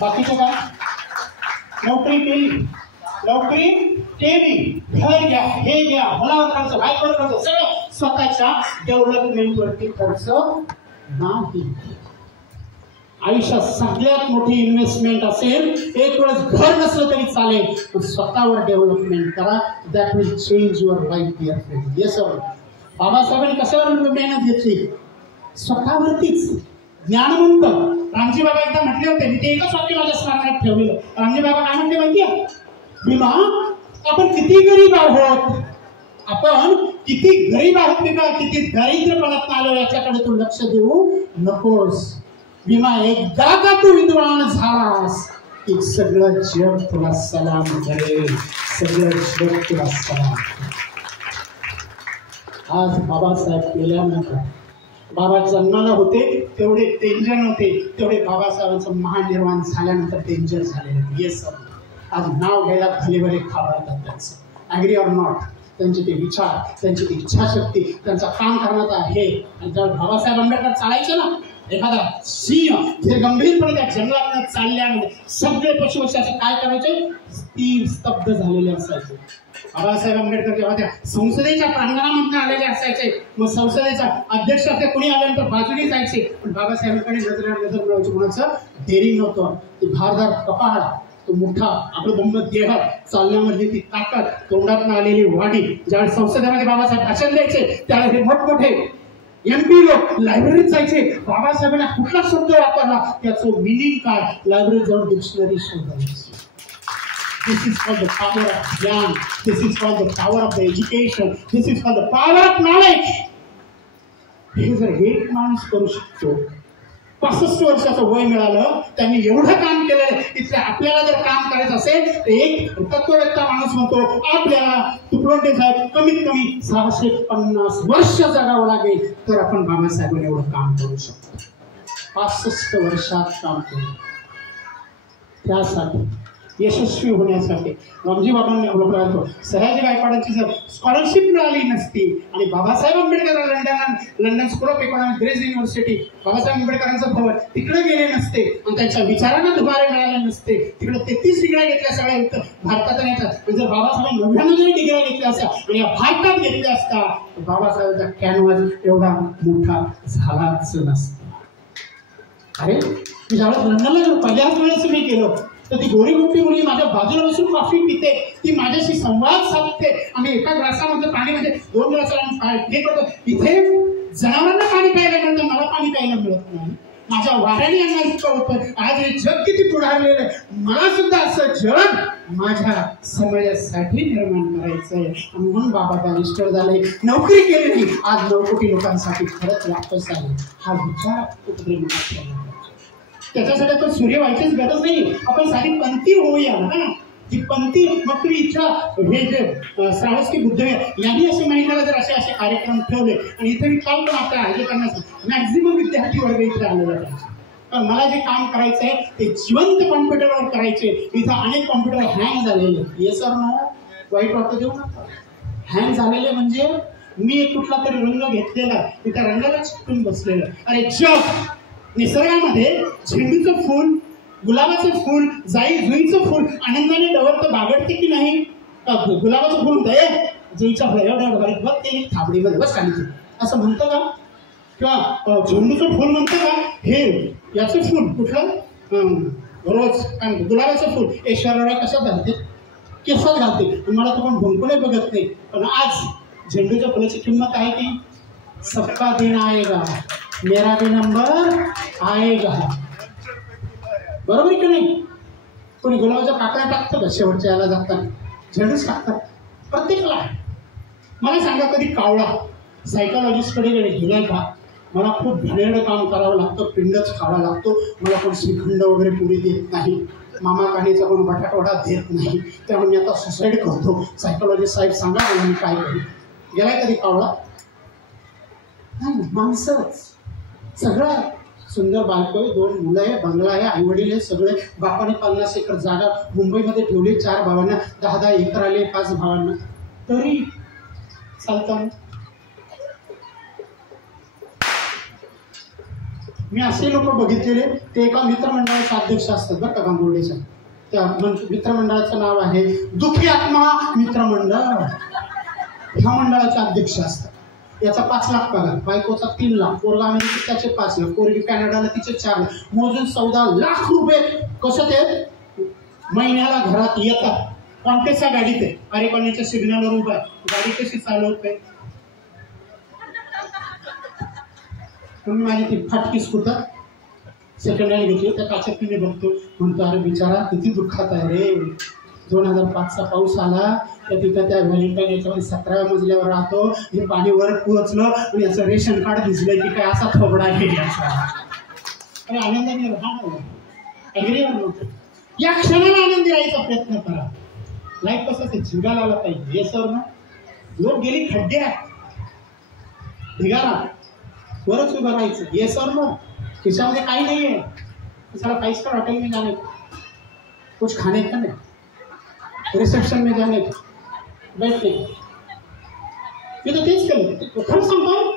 बाकीचे काय? नोकरी केली, नोकरी केली, घर घ्या, हे घ्या, मुलावर खर्च, बायकोवर खर्च, सगळं स्वतःच्या डेव्हलपमेंटवरती खर्च नाही. आयुष्यात सगळ्यात मोठी इन्व्हेस्टमेंट असेल, एक वेळेस घर नसलं तरी चालेल, पण स्वतःवर डेव्हलपमेंट करा. That will change your life dear friend. Yes sir. बाबासाहेबांनी कशावर मेहनत घेतली? स्वतःवरतीच. ज्ञानवंत रामजी बाबा एकदा म्हटले होते, मी ते एकच वाक्य माझ्या स्मरणात ठेवलेलं. रामजी बाबा काय म्हटले माहिती आहे? भीमा, आपण किती गरीब आहोत, आपण किती गरीब आहोत भीमा, किती दारिद्र्यपणात आलो याच्याकडे तू लक्ष देऊ नकोस. भीमा, एकदा का तू विद्वान झालास की सगळं जग तुला सलाम करेल, सगळं जग तुला सलाम करेल. आज बाबासाहेब गेल्यानंतर, बाबा जन्माला होते तेवढे डेंजर नव्हते, तेवढे बाबासाहेबांचं महानिर्वाण झाल्यानंतर डेंजर झालेले. Yes sir. आज नाव घ्यायला भलेभले खावडतात त्यांचं. ॲग्री ऑर नॉट, त्यांचे ते विचार, त्यांची ती इच्छाशक्ती, त्यांचं काम करण्याचा हे. आणि जेव्हा बाबासाहेब आंबेडकर चालायचे ना, एखादा सिंह जे गंभीरपणे त्या जंगलात चालल्यामध्ये सगळे पशुपक्षी काय करायचे? स्थिर स्तब्ध झालेले असायचे. बाबासाहेब आंबेडकर जेव्हा त्या संसदेच्या प्रांगणामध्ये आलेले असायचे, मग संसदेचा अध्यक्ष ते कोणी आल्यानंतर बाजूने जायचे, पण बाबासाहेबांकडे नजर मिळवायची कोणाचं डेअरिंग नव्हतं. ती भारदार कपाळ, तो मोठा आपलं बंब देह, चालण्यामधली ती ताकद, तोंडातून आलेली वाणी. ज्यावेळेस संसदेमध्ये बाबासाहेब भाषण द्यायचे त्यावेळेस हे मोठमोठे MP लोक लायब्ररीत जायचे. बाबासाहेबांना कुठला शब्द वापरला त्याचं मिनिंग काय, लायब्ररीत जाऊन डिक्शनरी शोधायची. This is called the power of ज्ञान. This is called the power of the education. This is called the power of knowledge. हे जर एक माणूस करू शकतो, 65 वर्षाचं वय मिळालं, त्यांनी एवढं काम केलं. तिथले आपल्याला जर काम करायचं असेल तर एक तत्ववेत्ता माणूस म्हणतो आपल्याला तुकडोंटे साहेब कमीत कमी 650 वर्ष जगावं लागेल तर आपण बाबासाहेबांनी एवढं काम करू शकतो. 65 वर्षात काम केलं. त्यासाठी यशस्वी होण्यासाठी रामजी बाबांनी अवलंबला. सयाजी गायकवाडांची जर स्कॉलरशिप मिळाली नसती आणि Babasaheb Ambedkar London School of Economics, ग्रेस युनिव्हर्सिटी, बाबासाहेब आंबेडकरांचं भवन तिकडे गेले नसते आणि त्यांच्या विचारांना दुबारे मिळाले नसते, तिकडे 33 डिग्र्या घेतल्या सगळ्या भारतात नाही. जर बाबासाहेब 99 डिग्र्या घेतल्या असत्या आणि या भारतात घेतल्या असता तर बाबासाहेबांचा कॅनव्हास एवढा मोठा झालाच नसता. अरे मी ज्यावेळेस लंडनला गेलो, पहिल्याच वेळेस मी गेलो तर ती गोरी गुप्ती मुली माझ्या बाजूला बसून कॉफी पिते, ती माझ्याशी संवाद साधते. आम्ही एका ग्लासामध्ये पाणी म्हणजे 2 ग्लास हे करतो. इथे जनावरांना पाणी प्यायला मिळतं, मला पाणी प्यायला मिळत नाही. माझ्या वाऱ्याने यांना इतकं होतं. आज हे जग किती पुढारलेलं आहे, मला सुद्धा असं जग माझ्या समाजासाठी निर्माण करायचंय. म्हणून बाबा बॅरिस्टर झाले, नोकरी केली नाही, आज 9 कोटी लोकांसाठी खरंच वापस आले. हा विचार कुठे त्याच्यासाठी आपण सूर्य व्हायचीच गरज नाही, आपण साधी पंथी होऊया ना. ती पंथी मग तुम्ही इच्छा हे जे श्रावस्ती बुद्ध यांनी असे महिन्याला जर असे असे कार्यक्रम ठेवले आणि इथे मी काल पण आपल्या हे करण्याचं मॅक्झिमम विद्यार्थी वर्ग इथे आलेला पाहिजे. पण मला जे काम करायचं आहे ते जिवंत कॉम्प्युटरवर करायचे. इथं अनेक कॉम्प्युटर हँग झालेले. ये सर नो वाईट वाटतं देऊ नका. हँग झालेले म्हणजे मी एक कुठला तरी रंग घेतलेला आहे, त्या रंगाला चिकटून बसलेलं. अरे जग निसर्गामध्ये झेंडूचं फूल, गुलाबाचं फूल, जुईचं फूल आनंदाने डवरतं बागडते की नाही? गुलाबाचं फूल दे जुईच्या एवढ्या बघ ते थाबडीमध्ये बस खाली असं म्हणतं का? किंवा झेंडूचं फूल म्हणतं का? हे याचं फूल कुठलं रोज गुलाबाचं फूल ऐश्वर्या कशात घालते? केसात घालते. मला तो पण भुंकूने बघत नाही. पण आज झेंडूच्या फुलाची किंमत आहे की सबका दिन आएगा, मेरा भी नंबर आएगा. बरोबर की नाही? कोणी गुलाबाच्या पाकळ्या टाकतं का शेवटच्या याला जातात? झेंडूच टाकतात प्रत्येकाला. मला सांगा कधी कावळा सायकॉलॉजिस्टकडे गेलाय का? मला खूप घाणेरडं काम करावं लागतं, पिंडच खावा लागतो, मला कोण श्रीखंड वगैरे पुरी देत नाही, मामा काढीचा कोण बटाटवडा देत नाही, त्यामुळे मी आता सुसाईड करतो. सायकॉलॉजिस्ट साहेब सांगा मला मी काय करू. गेलाय कधी कावळा? नाही. माणसंच सगळं सुंदर बालको, 2 मुलं आहे, बंगला आहे, आईवडील आहे, सगळे. बापाने 50 एकर जागा मुंबईमध्ये ठेवली, 4 भावांना 10-10 एकर आले, 5 भावांना, तरी चालतं. मी असे लोक बघितलेले, ते एका मित्रमंडळाचे अध्यक्ष असतात बरं का गांगुर्डेच्या. त्या मित्रमंडळाचं नाव आहे दुखी आत्मा मित्रमंडळ. ह्या मंडळाचे अध्यक्ष असतात. याचा 5 लाख पगार, बायकोचा 3 लाख, पोरगा अमेरिकेत त्याचे 5 लाख, पोरगी कॅनडाला तिचे 4 लाख, मोजून 14 लाख रुपये. कसं ते महिन्याला घरात येतात. कॉन्टेक्सच्या गाडीत आहे, अरे कॉलनीच्या सिग्नलवर उभा आहे, गाडी कशी चालवते. तुम्ही माझी ती फाटकी स्कूटर सेकंड हँड घेतली, त्या काचेत मी बघतो, म्हणतो अरे बिचारा किती दुःखात आहे रे. 2005चा पाऊस आला तर तिथं त्या व्हॅलेंटाईन याच्यामध्ये 17व्या मजल्यावर राहतो. हे पाणी वर पोहोचलं आणि याचं रेशन कार्ड दिसलं की काय असा थोबडा घ्यायचा. अरे आनंदाने राहा, या क्षणाला आनंदी राहायचा प्रयत्न करा. लाईफ कसं ते झिंगाला आला पाहिजे. हे सर ना लोक गेली खड्ड्यात, ढिगारा वरच उभं राहायचं. ये सर ना खिशामध्ये काही नाही आहे, साला 5 स्टार होटल में जाने कुछ खाने का नहीं, रिसेप्शन में जाने बैठने. मी तर तेच केलं. खरं सांगतो,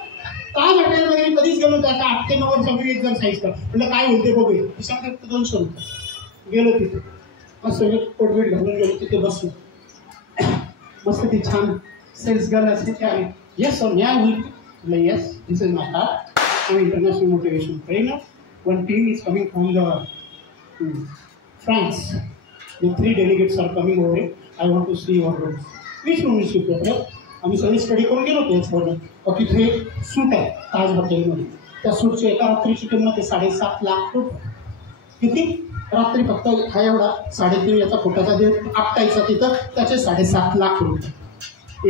ताज हॉटेलमध्ये मी कधीच गेलो त्याचा 8 ते 9 वर्षापूर्वी एक्झरसाईज कर म्हटलं काय होते बघूया. खिशामध्ये 200 रुपये. गेलो तिथे मस्त कोटवेट घालून गेलो, तिथे बसलो. मस्त ती छान सेल्स गर्ल असते त्या, येस सर या होईल, yes this is my card. I'm an international motivation trainer. One team is coming from the France. The 3 delegates are coming over here. I want to see your room. Which room is your prefer? आम्ही सगळी study करून गेलो तेच बोलून. तिथे सूट आहे ताज हॉटेलमध्ये. त्या सूटची एका रात्रीची किंमत आहे 7.5 लाख रुपये. किती रात्री फक्त हा एवढा 3.5 याचा फुटाचा दे आपटायचा तिथं, त्याचे 7.5 लाख रुपये.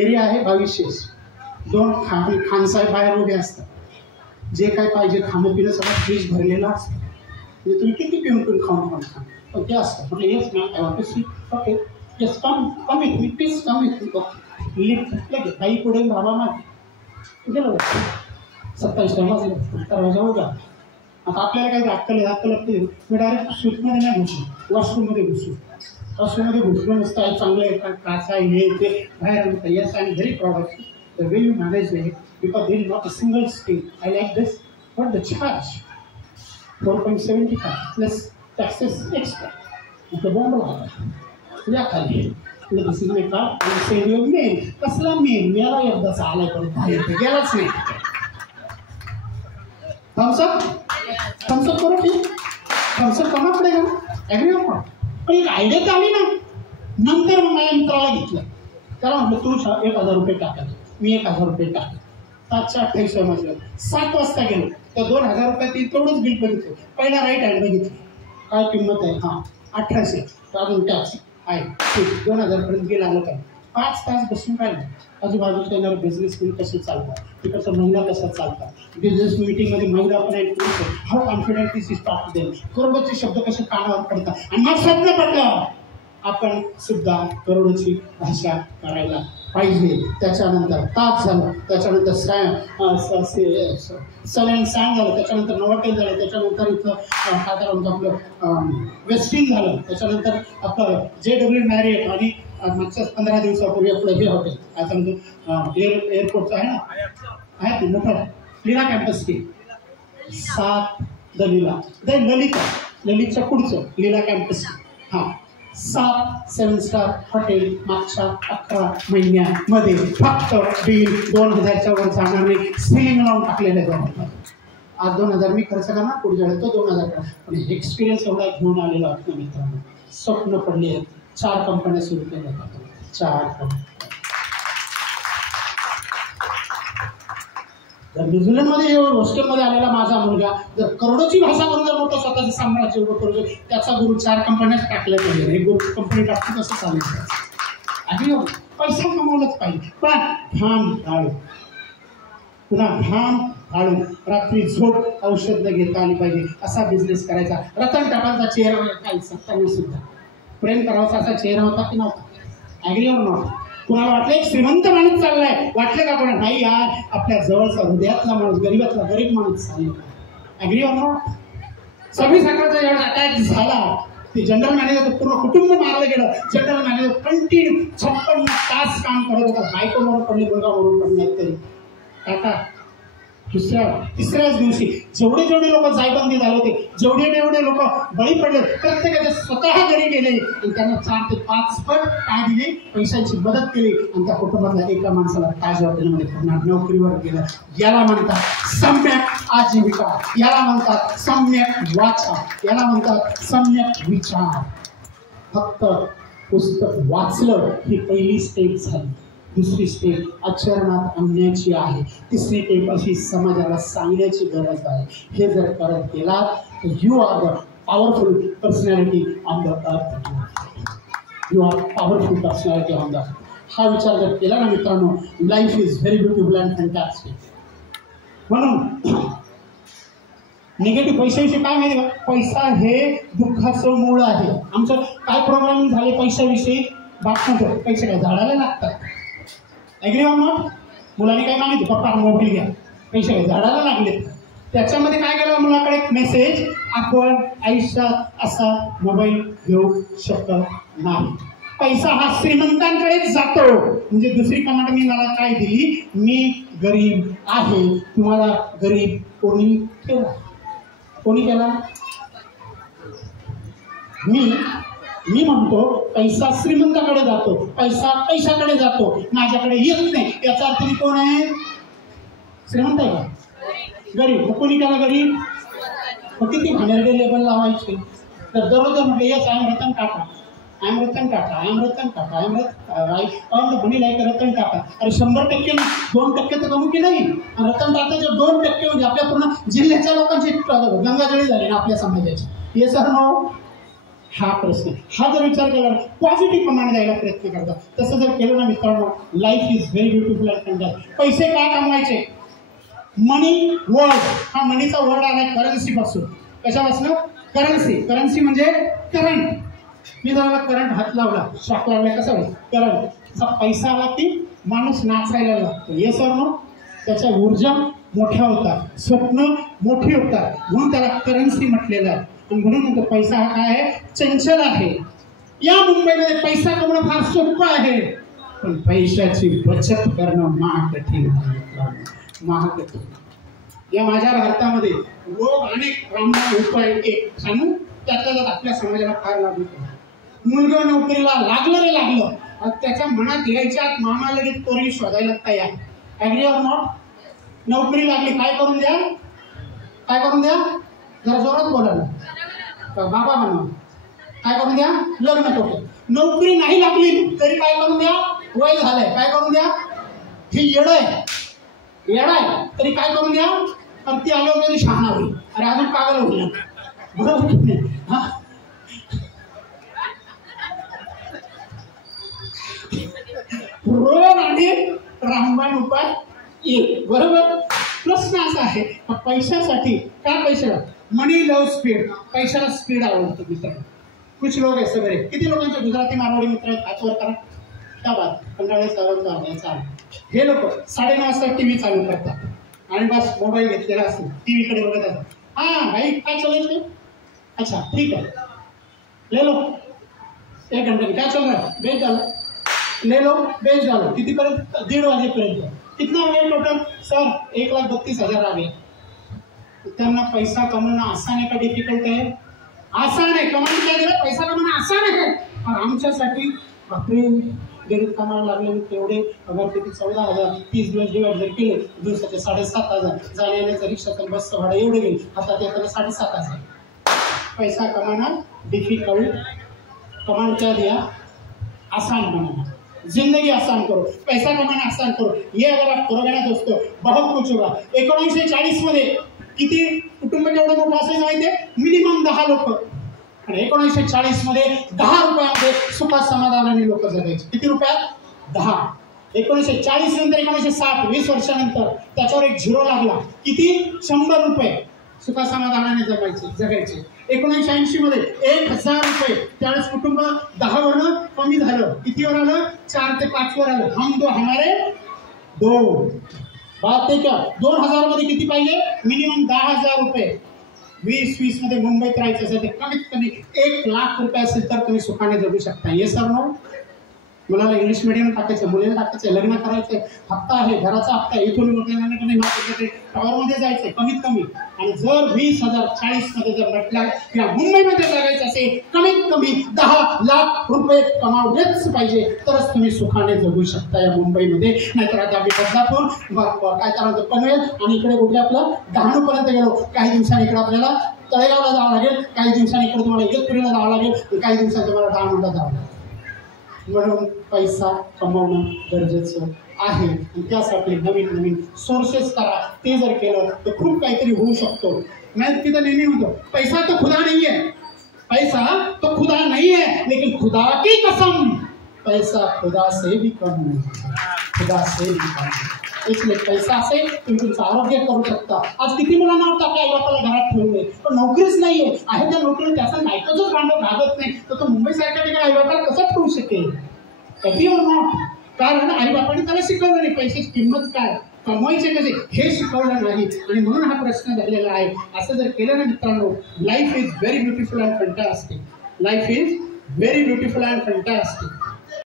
एरिया आहे 2200. 2 खानसाहेब बाहेर उभे असतात. जे काय पाहिजे खाणं पिणं सगळं फ्रीज भरलेलं असतं. म्हणजे तुम्ही किती पिऊन खाऊन खा, पण ते असतं. म्हटलं yes ma'am I want to see. Okay yes come with me please come with me. Okay lift लगे काही पुढे बाबा मागे गेलो. 27 वाजले, दरवाजा उघडा. आता आपल्याला काही अक्कल लागते. मी डायरेक्ट सूटमध्ये नाही घुसलो, वॉशरूममध्ये घुसलो. वॉशरूममध्ये घुसलो नसतं आहे चांगलं आहे का काचा हे ते बाहेर आणतं. Yes I am very proud of you. The way you manage it, because there is not a single stain. I like this. What the charge? 4.75 plus taxes extra. The bomb laga. या खाली. This is my card. I send you a mail. कसला mail? मेरा एकदाचा आलाय पण बाहेर ते गेलाच नाही. Thumbs up? Thumbs up करो ठीक. Thumbs up करना पडेगा ना. Agree हो? पण एक आयडिया आली ना. नंतर मग माझ्या मित्राला घेतलं. त्याला म्हटलं तू 1000 रुपये टाका. मी 1000 रुपये टाकले. 728 मजल्यावर 7 वाजता गेलो. तर 2000 रुपयात तेवढंच बिल बघितलं. पहिला राईट हँड बघितलं काय किंमत आहे. 1800 अजून टॅक्स आहे. ठीक 2000 पर्यंत गेला आलं काय. 5 तास बसून काय नाही. आजूबाजूच्या येणारं बिझनेस कसं चालतात, तिकडचा महिला कसा चालतात, बिझनेस मीटिंगमध्ये महिला पण आहेत. हाऊ कॉन्फिडंटली सी स्टार्ट देईल. करोडोचे शब्द कसे कानावर पडतात. आणि मग स्वप्न पडलं आपण सुद्धा करोडोची भाषा करायला पाहिजे. त्याच्यानंतर ताज झालं, त्याच्यानंतर सन अँड सॅन झालं, त्याच्यानंतर नोवाटेल झालं, त्याच्यानंतर इथं साधारण आपलं वेस्टिन झालं, त्याच्यानंतर आपलं JW मॅरियट आणि मागच्या 15 दिवसापूर्वी आपलं हे हॉटेल आता म्हणतो एअरपोर्टचं आहे ना, आहे ते मोठं लीला कॅम्पस की 7 द लीला ललितच्या पुढचं लीला कॅम्पस. हां 7 स्टार हॉटेल मागच्या 11 महिन्यामध्ये फक्त बिल 2000च्या वर जाणार नाही. सिलिंग लावून टाकलेलं आहे. आज 2000 मी खर्च करणार, पुढच्या वेळेस तो 2000 करा. पण एक्सपिरियन्स एवढा घेऊन आलेला आहे मित्रांनो. स्वप्न पडले आहेत. 4 कंपन्या सुरू केल्या जातात. 4 कंपन्या. जर न्यूझीलंडमध्ये हॉस्टेलमध्ये आलेला माझा मुलगा जर करोडोची भाषा करून जर मोठं स्वतःचं साम्राज्य उभं करू त्याचा गुरु 4 कंपन्याच टाकल्या पाहिजे. हे गुरु कंपनी टाकतो कसं चालेल. आणि पैसा कमवलाच पाहिजे. पण घाम घालू, पुन्हा घाम घालून रात्री झोप औषध न घेता आली पाहिजे असा बिझनेस करायचा. रतन टाटांचा चेहरा काही सत्ताने सुद्धा प्रेम करावाचा असा चेहरा होता की नव्हता. Agree or not? कुणाला वाटलं एक श्रीमंत माणूस चाललाय, वाटलं का कोणा नाही यार आपल्या जवळचा हृदयातला माणूस गरीबातला गरीब माणूस चालला. Agree or not? 26 अकराचा जेव्हा अटॅक झाला ते जनरल मॅनेजर पूर्ण कुटुंब मारलं गेलं. जनरल मॅनेजर कंटिन्यू 56 तास काम करत होता. बायको मरून पडली, मुलगा मरून पडला तरी टाटा तिसऱ्याच दिवशी जेवढे लोक जायबंदी झाले होते, जेवढे लोक बळी पडले, प्रत्येकाने स्वतः घरी गेले आणि त्यांना 4 ते 5 पट काय दिली, पैशांची मदत केली आणि त्या कुटुंबातल्या एका माणसाला ताज हॉटेलमध्ये पुन्हा नोकरीवर गेलं. याला म्हणतात सम्यक आजीविका, याला म्हणतात सम्यक वाचा, याला म्हणतात सम्यक विचार. फक्त पुस्तक वाचलं ही पहिली स्टेप झाली. दुसरी स्टेप आचरणात आणण्याची आहे. तिसरी स्टेप अशी समाजाला सांगण्याची गरज आहे. हे जर करत गेलात तर you are the powerful personality on the earth. You are powerful personality on the earth. हा विचार जर केला ना मित्रांनो, life is very beautiful and fantastic. म्हणून निगेटिव्ह पैशाविषयी काय माहिती का, पैसा हे दुःखाचं मूळ आहे. आमचं काय प्रोग्रामिंग झाले पैशाविषयी, बाप पैसे काय झाडाला लागतात. Agree or not? मुलांनी काय मागितलं, पप्पा मोबाईल घ्या, पैसे काय झाडाला लागले. त्याच्यामध्ये काय केलं, मुलाकडे एक मेसेज, आपण आयुष्यात असा मोबाईल घेऊ शकत नाही. पैसा हा श्रीमंतांकडेच जातो. म्हणजे दुसरी कमांड मी मला काय दिली, मी गरीब आहे, तुम्हाला गरीब कोणी केला? कोणी केला? मी म्हणतो पैसा श्रीमंताकडे जातो, पैसा पैशाकडे जातो, माझ्याकडे येत नाही. याचा अर्थ मी कोण आहे? श्रीमंत आहे का? गरीब. मग कोणी केला गरीब? मग किती घाणेरडे लेबल लावायचे. तर दररोज म्हटलं yes I am Ratan Tata, I am Ratan Tata, I am Ratan Tata, I am म्हणी लाईक रतन टाटा. अरे 100% 2% तर कमी की नाही. रतन टाटाचे 2% म्हणजे आपल्या पूर्ण जिल्ह्याच्या लोकांची गंगाजळी झाली ना आपल्या समाजाची. Yes sir no? हा प्रश्न. हा जर विचार केला, पॉझिटिव्ह कमांड द्यायला प्रयत्न करतात. तसं जर केलं ना मित्रांनो, life is very beautiful and fantastic. पैसे काय कमवायचे? मनी वर्ड. हा मनीचा वर्ड आलाय करन्सी पासून. कशापासून? करन्सी. करन्सी म्हणजे करंट. मी जरा करंट हात लावला, शॉक लावला, कसा होईल? करंट. असा पैसा आला की माणूस नाचायला लागतो. Yes or no? त्याच्या ऊर्जा मोठ्या होतात, स्वप्न मोठी होतात, म्हणून त्याला करन्सी म्हटलेलं आहे. म्हणून म्हणतो पैसा हा काय आहे? चंचल आहे. या मुंबईमध्ये पैसा कमवणं फार सोपं आहे, पण पैशाची बचत करणं महाकठीण आहे. महाकठीण. या माझ्या भारतामध्ये लोक अनेक रामबाण उपाय एक सांगू, त्यातल्या आपल्या समाजाला फार लागू. मुलगा नोकरीला लागलं रे लागलं, त्याच्या मनात यायच्या आत मामा लगेच पोरी शोधायला तयार. Agree or not? नोकरी लागली, काय करून द्या? काय करून द्या? जरा जोरात बोला ना. बाबा म्हणून काय करून द्या? लग्न करतो. नोकरी नाही लागली तरी काय करून द्या? वय झालंय, काय करून द्या? हे येड आहे तरी काय करून द्या? तर ती आल्यावर तरी शहाणा होईल. अरे अजून पागल होईल. बरोबर की नाही? हा, रोग आणि रामबाण उपाय एक. बरोबर. प्रश्न असा आहे, पैशासाठी काय? पैशाला मनी लव स्पीड. पैशाला स्पीड आवडतं मित्रांनो. कुछ लोक आहे सगळे. किती लोकांचे गुजराती मारवाडी मित्र आहेत? हातवर करा. त्या बात कंटाळे सर्वांचा. हे लोक 9:30 वाजता टीव्ही चालू करतात आणि बस मोबाईल घेतलेला असतो, टीव्ही कडे बघत असतात. हा भाई काय चालायचं? अच्छा ठीक आहे, ले लो. 1 घंटे काय चल रहा है? बेच डालो. ले लो, बेच डालो. कितीपर्यंत? 1:30 वाजेपर्यंत. कितना वेळ टोटल? सर 1,32,000 आ गए. त्यांना पैसा कमवणं आसान आहे का डिफिकल्ट आहे? आसान आहे. कमावून काय दिलं? पैसा कमवणं आसान आहे. पण आमच्यासाठी बापरे, गरीब कमावून लागले तेवढे पगार किती? 14,000. 30 दिवस डिवाइड जर केले, दिवसाचे 7,500. जाण्या येण्याचं रिक्षाचं बसचं भाडं एवढं गेलं, हातात येताना 7,500. पैसा कमाना डिफिकल्ट, कमांड क्या दिया? आसान बनाना. जिंदगी आसान करो, पैसा कमाना आसान करो. ये अगर आप करोगे ना दोस्तों, बहुत कुछ होगा. 1940 मध्ये किती कुटुंब केवढं मोठं असायचं माहिती आहे? मिनिमम 10 लोक. आणि 1940 मध्ये 10 रुपयामध्ये सुखा समाधानाने लोक जगायचे. किती रुपयात? 10. 1940 नंतर 1960, 20 वर्षानंतर त्याच्यावर एक झिरो लागला. किती? 100 रुपये सुखा समाधानाने जगायचे. 1980 मध्ये 1,000 रुपये. त्यावेळेस कुटुंब 10 वरनं कमी झालं. कितीवर आलं? 4 ते 5 वर आलं. हम दो हमारे दो. बात आहे का? 2000 मध्ये किती पाहिजे? मिनिमम 10,000 रुपये. 2020 मध्ये मुंबईत राहायचं असेल तर कमीत कमी 1 लाख रुपये असेल तर तुम्ही सुखाने जगू शकता. Yes or no? मुलाला इंग्लिश मिडियम टाकायचं, मुलीला टाकायचं, लग्न करायचं, हप्ता आहे, घराचा हप्ता आहे, इथून टॉवरमध्ये जायचंय कमीत कमी. आणि जर 20,000 40मध्ये जर म्हटलं किंवा मुंबईमध्ये जगायचं असेल कमीत कमी 10 लाख रुपये कमावलेच पाहिजे, तरच तुम्ही सुखाने जगू शकता या मुंबईमध्ये. नाहीतर आता आम्ही बदलापूर काय करायचं पनवेल आणि इकडे कुठे आपलं डहाणूपर्यंत गेलो. काही दिवसांनी इकडे आपल्याला तळेगावला जावं लागेल, काही दिवसांनी इकडे तुम्हाला इगतपुरीला जावं लागेल, काही दिवसांनी तुम्हाला डहाणूला जावं लागेल. म्हणून पैसा कमवणं गरजेचं आहे. त्यासाठी नवीन नवीन सोर्सेस करा. ते जर केलं तर खूप काहीतरी होऊ शकतो. मैं तिथं नेहमी म्हणतो पैसा तो खुदा नहीं है, पैसा तो खुदा नहीं है, लेकिन खुदा की कसम पैसा खुदा से भी कम नहीं, खुदा से भी कम नहीं. इसलिए पैसा असेल तुम्ही तुमचं आरोग्य करू शकता. आज किती मुलांना वाटतं आपल्या आईबापाला घरात ठेवले पण नोकरीच नाहीये, आहे त्या नोकरी त्याचा बायकोच भागत नाही, तर तो मुंबईसारख्या ठिकाणी आईबापाला कसं ठेवू शकेल? कधी और नॉट. कारण आईबापाने त्याला शिकवलं नाही पैशाची किंमत काय, कमवायचे कसे हे शिकवलं नाही. आणि म्हणून हा प्रश्न झालेला आहे. असं जर केलं ना मित्रांनो, life is very beautiful and fantastic. Life is very beautiful and fantastic.